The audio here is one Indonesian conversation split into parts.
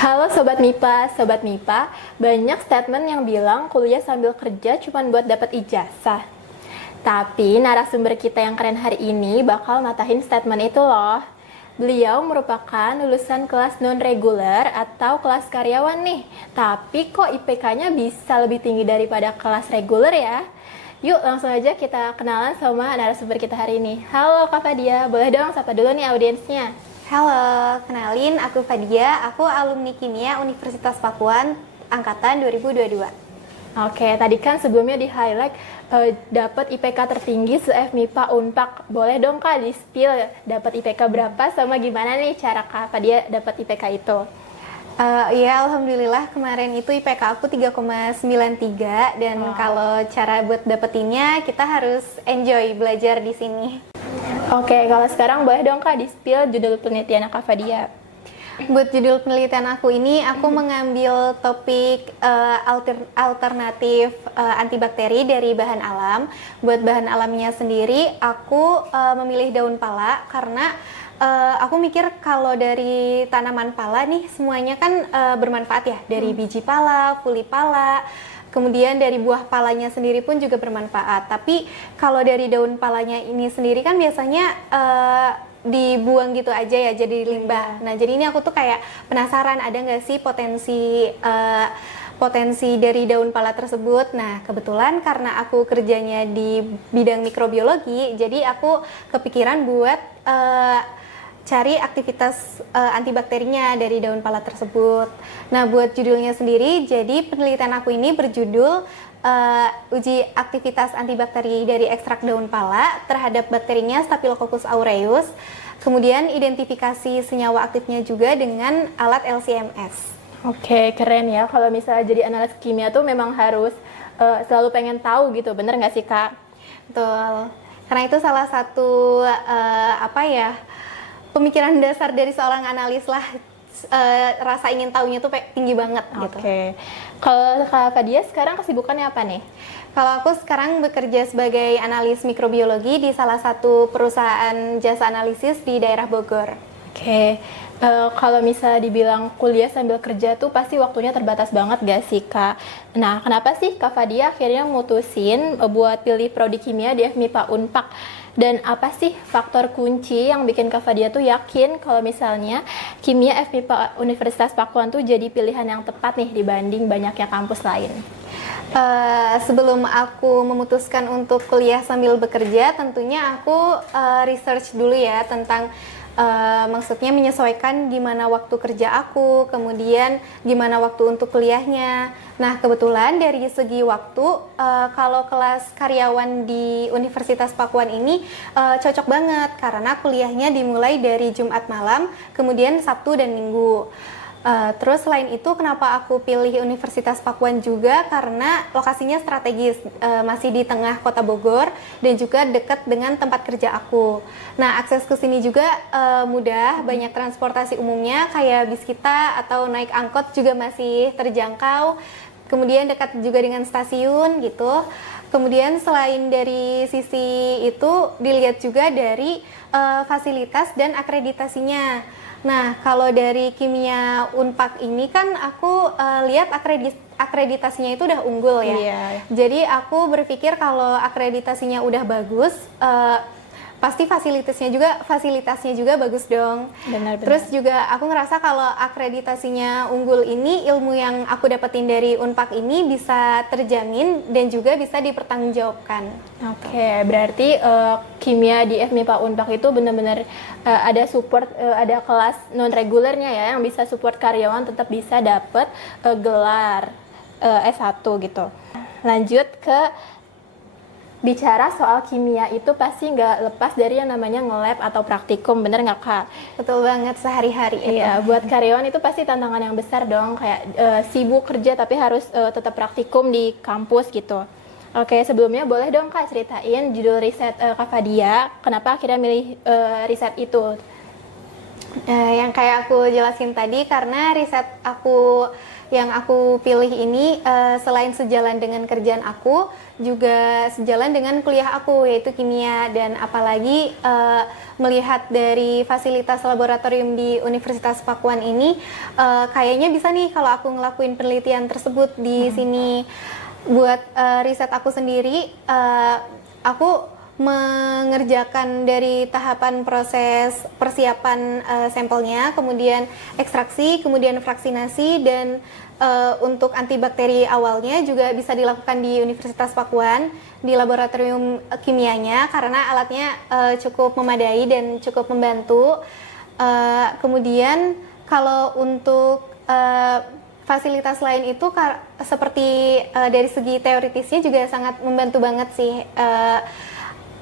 Halo Sobat MIPA, banyak statement yang bilang kuliah sambil kerja cuma buat dapat ijazah. Tapi narasumber kita yang keren hari ini bakal matahin statement itu loh. Beliau merupakan lulusan kelas non-reguler atau kelas karyawan nih. Tapi kok IPK-nya bisa lebih tinggi daripada kelas reguler ya? Yuk langsung aja kita kenalan sama narasumber kita hari ini. Halo Kak Fadia, boleh dong sapa dulu nih audiensnya. Halo, kenalin aku Fadia, aku alumni Kimia Universitas Pakuan angkatan 2022. Oke, tadi kan sebelumnya di highlight dapat IPK tertinggi se-FMIPA Unpak. Boleh dong Kak di-spill dapat IPK berapa sama gimana nih cara Kak Fadia dapat IPK itu? Ya alhamdulillah kemarin itu IPK aku 3,93 dan kalau cara buat dapetinnya kita harus enjoy belajar di sini. Oke, kalau sekarang boleh dong Kak di-spill judul penelitian Kak Fadia. Buat judul penelitian aku ini, aku mengambil topik alternatif antibakteri dari bahan alam. Buat bahan alamnya sendiri, aku memilih daun pala karena aku mikir kalau dari tanaman pala nih semuanya kan bermanfaat ya. Dari biji pala, fuli pala, kemudian dari buah palanya sendiri pun juga bermanfaat. Tapi kalau dari daun palanya ini sendiri kan biasanya dibuang gitu aja ya, jadi limbah. Nah, jadi ini aku tuh kayak penasaran ada nggak sih potensi dari daun pala tersebut. Nah, kebetulan karena aku kerjanya di bidang mikrobiologi, jadi aku kepikiran buat cari aktivitas antibakterinya dari daun pala tersebut. Nah, buat judulnya sendiri, jadi penelitian aku ini berjudul uji aktivitas antibakteri dari ekstrak daun pala terhadap bakterinya Staphylococcus aureus, kemudian identifikasi senyawa aktifnya juga dengan alat LC-MS. Oke, keren ya. Kalau misalnya jadi analis kimia tuh memang harus selalu pengen tahu gitu, bener nggak sih Kak? Betul. Karena itu salah satu pemikiran dasar dari seorang analis lah. Rasa ingin tahunya tuh tinggi banget gitu. Oke. Kalau Kak Fadia sekarang kesibukannya apa nih? Kalau aku sekarang bekerja sebagai analis mikrobiologi di salah satu perusahaan jasa analisis di daerah Bogor. Oke. Kalau misalnya dibilang kuliah sambil kerja tuh pasti waktunya terbatas banget gak sih Kak? Nah, kenapa sih Kak Fadia akhirnya mutusin buat pilih prodi kimia di FMIPA Unpak? Dan apa sih faktor kunci yang bikin Kak Fadia tuh yakin kalau misalnya kimia FMIPA Universitas Pakuan tuh jadi pilihan yang tepat nih dibanding banyaknya kampus lain? Sebelum aku memutuskan untuk kuliah sambil bekerja, tentunya aku research dulu ya tentang maksudnya menyesuaikan gimana waktu kerja aku, kemudian gimana waktu untuk kuliahnya. Nah, kebetulan dari segi waktu, kalau kelas karyawan di Universitas Pakuan ini cocok banget karena kuliahnya dimulai dari Jumat malam, kemudian Sabtu dan Minggu. Terus selain itu kenapa aku pilih Universitas Pakuan juga karena lokasinya strategis, masih di tengah kota Bogor dan juga dekat dengan tempat kerja aku. Nah, akses ke sini juga mudah, banyak transportasi umumnya kayak bis kita atau naik angkot juga masih terjangkau. Kemudian dekat juga dengan stasiun gitu. Kemudian selain dari sisi itu dilihat juga dari fasilitas dan akreditasinya. Nah, kalau dari kimia Unpak ini kan aku lihat akreditasinya itu udah unggul ya. Iya. Jadi aku berpikir kalau akreditasinya udah bagus, pasti fasilitasnya juga bagus dong. Benar. Terus juga aku ngerasa kalau akreditasinya unggul ini, ilmu yang aku dapetin dari Unpak ini bisa terjamin dan juga bisa dipertanggungjawabkan. Oke, berarti kimia di FMIPA Unpak itu benar-benar ada support, ada kelas non-regulernya ya yang bisa support karyawan tetap bisa dapat gelar S1 gitu. Lanjut ke bicara soal kimia itu pasti nggak lepas dari yang namanya nge-lab atau praktikum, bener nggak Kak? Betul banget, sehari-hari itu. Iya, buat karyawan itu pasti tantangan yang besar dong, kayak sibuk kerja tapi harus tetap praktikum di kampus gitu. Oke, sebelumnya boleh dong Kak ceritain judul riset Kak Fadia, kenapa akhirnya milih riset itu? Yang kayak aku jelasin tadi, karena riset aku yang aku pilih ini selain sejalan dengan kerjaan aku, juga sejalan dengan kuliah aku yaitu kimia, dan apalagi melihat dari fasilitas laboratorium di Universitas Pakuan ini, kayaknya bisa nih kalau aku ngelakuin penelitian tersebut di sini. Buat riset aku sendiri, aku mengerjakan dari tahapan proses persiapan sampelnya, kemudian ekstraksi, kemudian vaksinasi, dan untuk antibakteri awalnya juga bisa dilakukan di Universitas Pakuan di laboratorium kimianya karena alatnya cukup memadai dan cukup membantu. Kemudian kalau untuk fasilitas lain itu seperti dari segi teoritisnya juga sangat membantu banget sih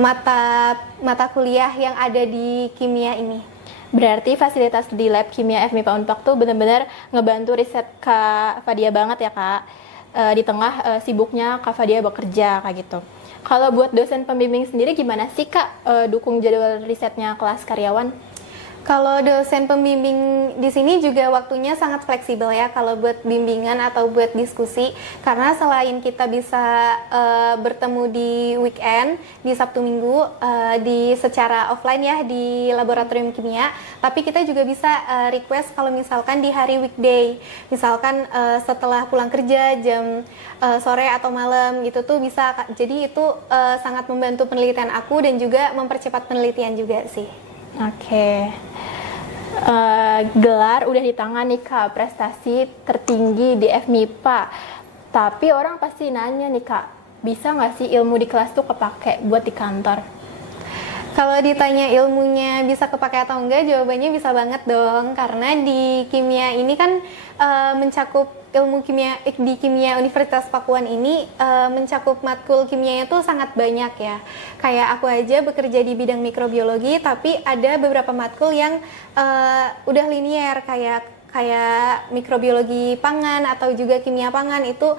mata kuliah yang ada di kimia ini. Berarti fasilitas di lab kimia FMIPA Unpad tuh benar-benar ngebantu riset Kak Fadia banget ya Kak, di tengah sibuknya Kak Fadia bekerja kayak gitu. Kalau buat dosen pembimbing sendiri gimana sih Kak, dukung jadwal risetnya kelas karyawan? Kalau dosen pembimbing di sini juga waktunya sangat fleksibel ya kalau buat bimbingan atau buat diskusi, karena selain kita bisa bertemu di weekend, di Sabtu Minggu, di secara offline ya di laboratorium kimia, tapi kita juga bisa request kalau misalkan di hari weekday, misalkan setelah pulang kerja jam sore atau malam gitu tuh bisa. Jadi itu sangat membantu penelitian aku dan juga mempercepat penelitian juga sih. Oke. Gelar udah di tangan nih Kak, prestasi tertinggi di FMIPA. Tapi orang pasti nanya nih Kak, bisa nggak sih ilmu di kelas tuh kepake buat di kantor? Kalau ditanya ilmunya bisa kepake atau enggak, jawabannya bisa banget dong. Karena di kimia ini kan mencakup ilmu kimia di kimia Universitas Pakuan ini mencakup matkul kimianya tuh sangat banyak ya. Kayak aku aja bekerja di bidang mikrobiologi, tapi ada beberapa matkul yang udah linear kayak mikrobiologi pangan atau juga kimia pangan itu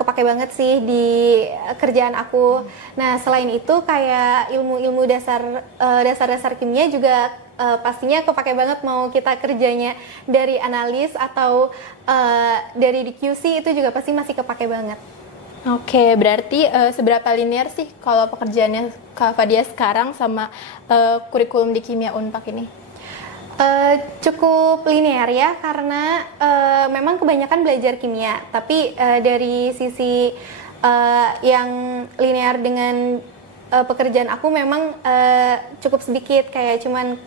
kepake banget sih di kerjaan aku. Nah, selain itu kayak ilmu-ilmu dasar kimia juga pastinya kepake banget mau kita kerjanya dari analis atau dari di QC, itu juga pasti masih kepake banget. Oke, berarti seberapa linear sih kalau pekerjaannya Kak Fadia sekarang sama kurikulum di kimia Unpad ini? Cukup linear ya, karena memang kebanyakan belajar kimia, tapi dari sisi yang linear dengan pekerjaan aku memang cukup sedikit, kayak cuman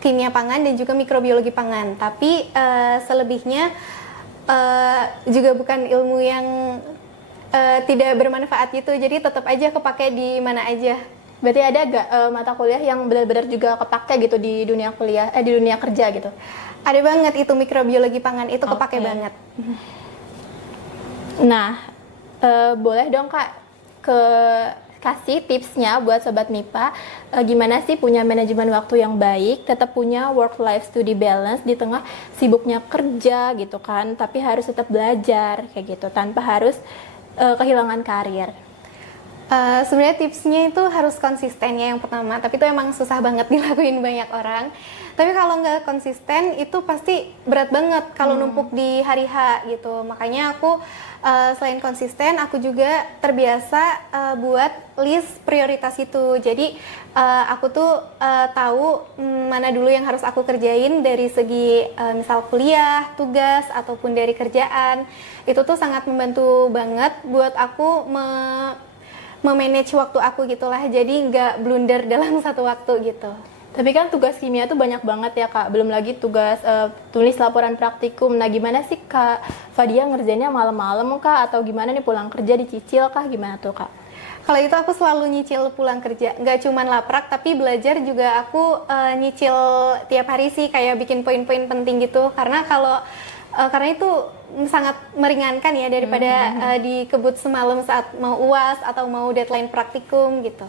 kimia pangan dan juga mikrobiologi pangan, tapi selebihnya juga bukan ilmu yang tidak bermanfaat gitu, jadi tetap aja kepake di mana aja. Berarti ada gak mata kuliah yang benar-benar juga kepake gitu di dunia kuliah, di dunia kerja gitu? Ada banget, itu mikrobiologi pangan itu kepake banget. Nah, boleh dong Kak kasih tipsnya buat Sobat MIPA, gimana sih punya manajemen waktu yang baik, tetap punya work-life study balance di tengah sibuknya kerja gitu kan, tapi harus tetap belajar kayak gitu, tanpa harus kehilangan karir. Sebenarnya tipsnya itu harus konsisten ya yang pertama, tapi itu emang susah banget dilakuin banyak orang. Tapi kalau nggak konsisten itu pasti berat banget kalau numpuk di hari H gitu. Makanya aku selain konsisten, aku juga terbiasa buat list prioritas itu. Jadi aku tuh tahu mana dulu yang harus aku kerjain dari segi misal kuliah, tugas, ataupun dari kerjaan. Itu tuh sangat membantu banget buat aku memanage waktu aku gitulah, jadi nggak blunder dalam satu waktu gitu. Tapi kan tugas kimia tuh banyak banget ya Kak, belum lagi tugas tulis laporan praktikum. Nah gimana sih Kak Fadia ngerjainnya malam-malam Kak, atau gimana nih pulang kerja dicicil Kak, gimana tuh Kak? Kalau itu aku selalu nyicil pulang kerja, nggak cuma laprak tapi belajar juga aku nyicil tiap hari sih, kayak bikin poin-poin penting gitu, karena itu sangat meringankan ya daripada dikebut semalam saat mau UAS atau mau deadline praktikum gitu.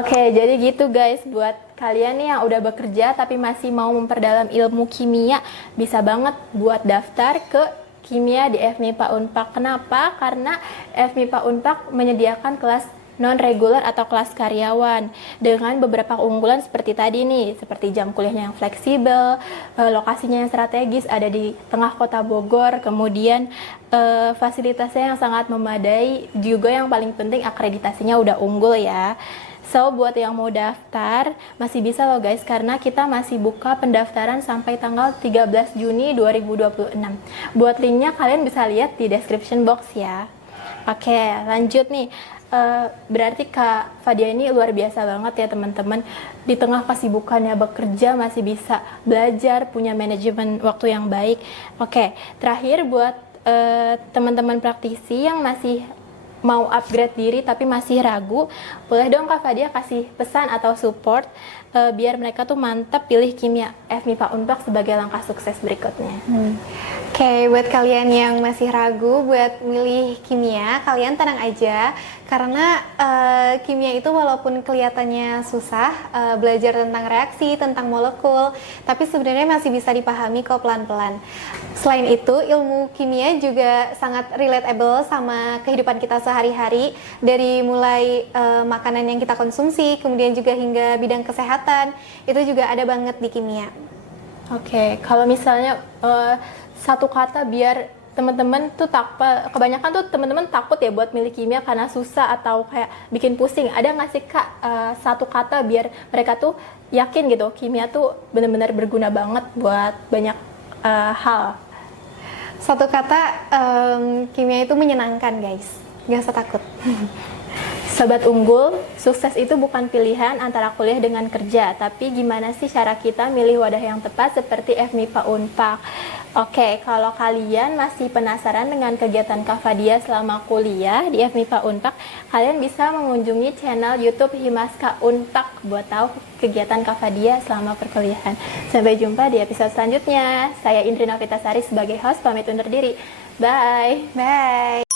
Oke, jadi gitu guys, buat kalian nih yang udah bekerja tapi masih mau memperdalam ilmu kimia, bisa banget buat daftar ke kimia di FMIPA Unpad. Kenapa? Karena FMIPA Unpad menyediakan kelas non-regular atau kelas karyawan dengan beberapa keunggulan seperti tadi nih, seperti jam kuliahnya yang fleksibel, lokasinya yang strategis ada di tengah kota Bogor, kemudian fasilitasnya yang sangat memadai, juga yang paling penting akreditasinya udah unggul ya. So, buat yang mau daftar, masih bisa loh guys, karena kita masih buka pendaftaran sampai tanggal 13 Juni 2026. Buat linknya kalian bisa lihat di description box ya. Oke, lanjut nih. Berarti Kak Fadia ini luar biasa banget ya teman-teman. Di tengah kesibukannya bekerja masih bisa belajar, punya manajemen waktu yang baik. Oke, terakhir buat teman-teman praktisi yang masih mau upgrade diri tapi masih ragu, boleh dong Kak Fadia kasih pesan atau support biar mereka tuh mantap pilih kimia FMIPA Unpad sebagai langkah sukses berikutnya. Oke, buat kalian yang masih ragu buat milih kimia, kalian tenang aja karena kimia itu walaupun kelihatannya susah, belajar tentang reaksi, tentang molekul, tapi sebenarnya masih bisa dipahami kok pelan-pelan. Selain itu, ilmu kimia juga sangat relatable sama kehidupan kita sehari-hari, dari mulai makanan yang kita konsumsi, kemudian juga hingga bidang kesehatan, itu juga ada banget di kimia. Oke, kalau misalnya satu kata biar teman-teman tuh kebanyakan tuh teman-teman takut ya buat milih kimia karena susah atau kayak bikin pusing. Ada nggak sih Kak satu kata biar mereka tuh yakin gitu kimia tuh benar-benar berguna banget buat banyak hal? Satu kata, kimia itu menyenangkan guys, nggak usah takut. Sobat Unggul, sukses itu bukan pilihan antara kuliah dengan kerja, tapi gimana sih cara kita milih wadah yang tepat seperti FMIPA Unpad. Oke, kalau kalian masih penasaran dengan kegiatan Kak Fadia selama kuliah di FMIPA Unpad, kalian bisa mengunjungi channel YouTube Himaska Unpad buat tahu kegiatan Kak Fadia selama perkuliahan. Sampai jumpa di episode selanjutnya. Saya Indri Novitasari sebagai host pamit undur diri. Bye. Bye.